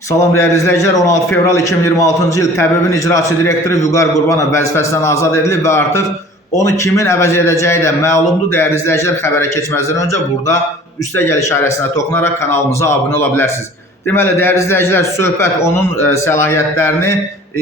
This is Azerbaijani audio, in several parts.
Salam dəyərli izləyicilər, 16 fevral 2026-cı il təbibin icraçı direktoru Vüqar Qurbanov vəzifəsindən azad edilib və artıq onu kimin əvəz edəcəyi də məlumdur. Dəyərli izləyicilər, xəbərə keçməzdən öncə burada üstəgəl işarəsinə toxunaraq kanalımıza abunə ola bilərsiniz. Deməli, dəyərli izləyicilər, söhbət onun səlahiyyətlərini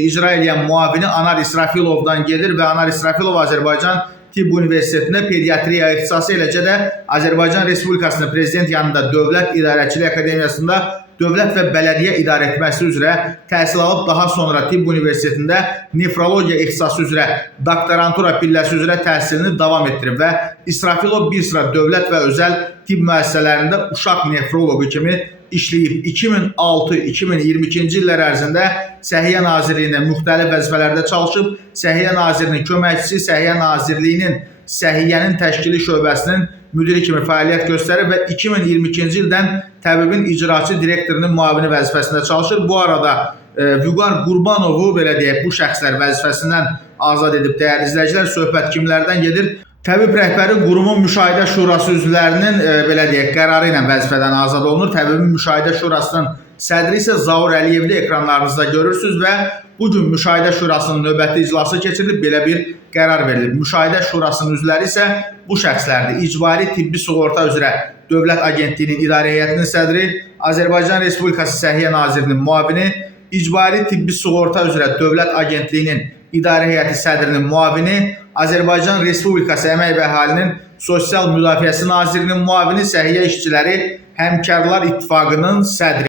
icra edən müavini Anar İsrafilovdan gedir və Anar İsrafilov Azərbaycan Tibb Universitetində pediatriya ixtisası, eləcə də Azərbaycan Respublikasının Prezident yanında Dövlət İdarəçilik Akademiyasında Dövlət və Bələdiyyə İdarə etməsi üzrə təhsil alıb, daha sonra Tibb Universitetində nefrologiya ixtisası üzrə doktorantura pilləsi üzrə təhsilini davam etdirib və İsrafilov bir sıra dövlət və özəl tibb müəssisələrində uşaq nefroloqu kimi işləyib. 2006-2022-ci illər ərzində Səhiyyə Nazirliyində müxtəlif vəzifələrdə çalışıb, Səhiyyə Nazirinin köməkçisi, Səhiyyə Nazirliyinin Səhiyyənin təşkili şöbəsinin müdiri kimi fəaliyyət göstərir və 2022-ci ildən təbibin icraçı direktorunun müavini vəzifəsində çalışır. Bu arada Vüqar Qurbanovu, belə deyək, bu şəxslər vəzifəsindən azad edib. Dəyərli izləyicilər, söhbət kimlərdən gedir? Təbib rəhbəri qurumun müşahidə şurası üzvlərinin belə deyək, qərarı ilə vəzifədən azad olunur. Təbibin müşahidə şurasının sədri isə Zaur Əliyevdə ekranlarınızda görürsünüz və bugün müşahidə şurasının növbəti iclası keçirilib, belə bir qərar verilib. Müşahidə şurasının üzvləri isə bu şəxslərdir. İcbari tibbi sığorta üzrə Dövlət Agentliyinin İdarə Heyətinin sədri, Azərbaycan Respublikası Səhiyyə Nazirinin müavini, İcbari tibbi sığorta üzrə Dövlət Agentliyinin İdarə Heyəti sədrinin müavini, Azərbaycan Respublikası Əmək və Əhalinin Sosial Müdafiəsi Nazirinin müavini, Səhiyyə İşçiləri Həmkarlar İttifaqının sədri.